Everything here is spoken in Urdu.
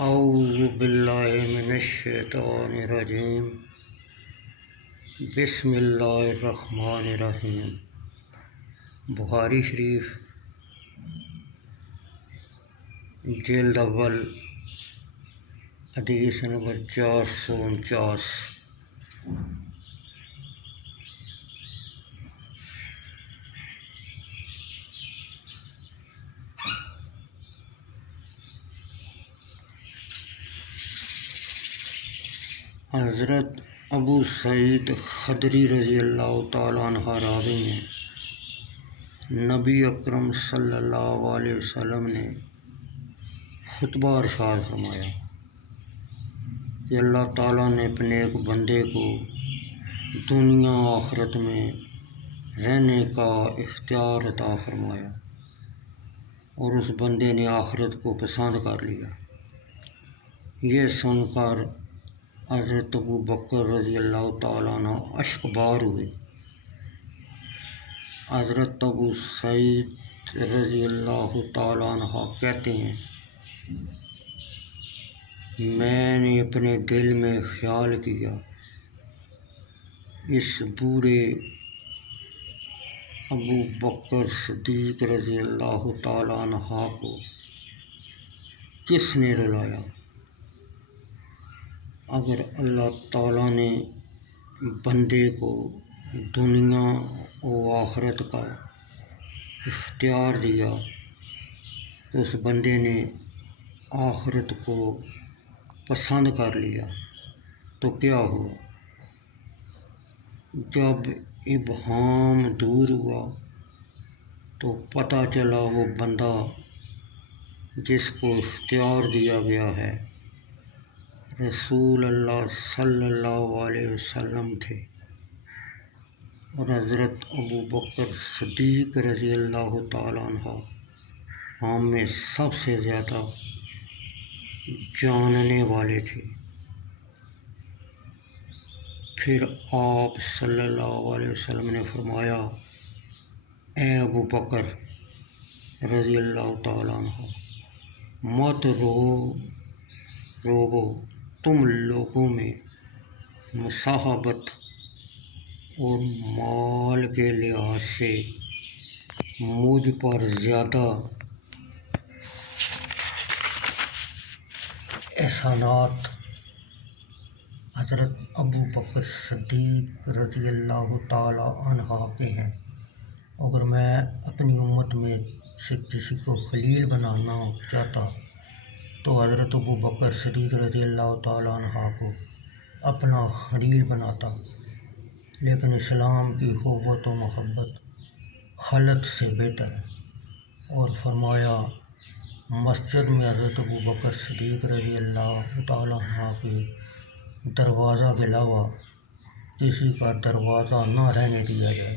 اعوذ باللہ من الشیطان الرجیم بسم اللہ الرحمن الرحیم۔ بخاری شریف جلد اول حدیث نمبر 449۔ حضرت ابو سعید خدری رضی اللہ تعالیٰ عنہ راوی ہیں، نبی اکرم صلی اللہ علیہ وسلم نے خطبہ ارشاد فرمایا کہ اللہ تعالیٰ نے اپنے ایک بندے کو دنیا آخرت میں رہنے کا اختیار عطا فرمایا اور اس بندے نے آخرت کو پسند کر لیا۔ یہ سن کر حضرت ابو بکر رضی اللہ تعالیٰ عنہ اشکبار ہوئے۔ حضرت ابو سعید رضی اللہ تعالیٰ عنہ کہتے ہیں، میں نے اپنے دل میں خیال کیا اس بوڑھے ابو بکر صدیق رضی اللہ تعالیٰ عنہ کو کس نے رلایا؟ اگر اللہ تعالیٰ نے بندے کو دنیا و آخرت کا اختیار دیا تو اس بندے نے آخرت کو پسند کر لیا تو کیا ہوا؟ جب ابہام دور ہوا تو پتہ چلا وہ بندہ جس کو اختیار دیا گیا ہے رسول اللہ صلی اللہ علیہ وسلم تھے، اور حضرت ابو بکر صدیق رضی اللہ تعالیٰ عنہ ہم میں سب سے زیادہ جاننے والے تھے۔ پھر آپ صلی اللہ علیہ وسلم نے فرمایا، اے ابو بکر رضی اللہ تعالیٰ عنہ، مت روو، تم لوگوں میں مصاحبت اور مال کے لحاظ سے مجھ پر زیادہ احسانات حضرت ابو بکر صدیق رضی اللہ تعالیٰ عنہ کے ہیں۔ اگر میں اپنی امت میں سے کسی کو خلیل بنانا چاہتا تو حضرت ابو بکر صدیق رضی اللہ تعالیٰ عنہ کو اپنا خلیل بناتا، لیکن اسلام کی قوت و محبت خلط سے بہتر ہے۔ اور فرمایا، مسجد میں حضرت ابو بکر صدیق رضی اللہ تعالیٰ عنہ کے دروازہ کے علاوہ کسی کا دروازہ نہ رہنے دیا جائے۔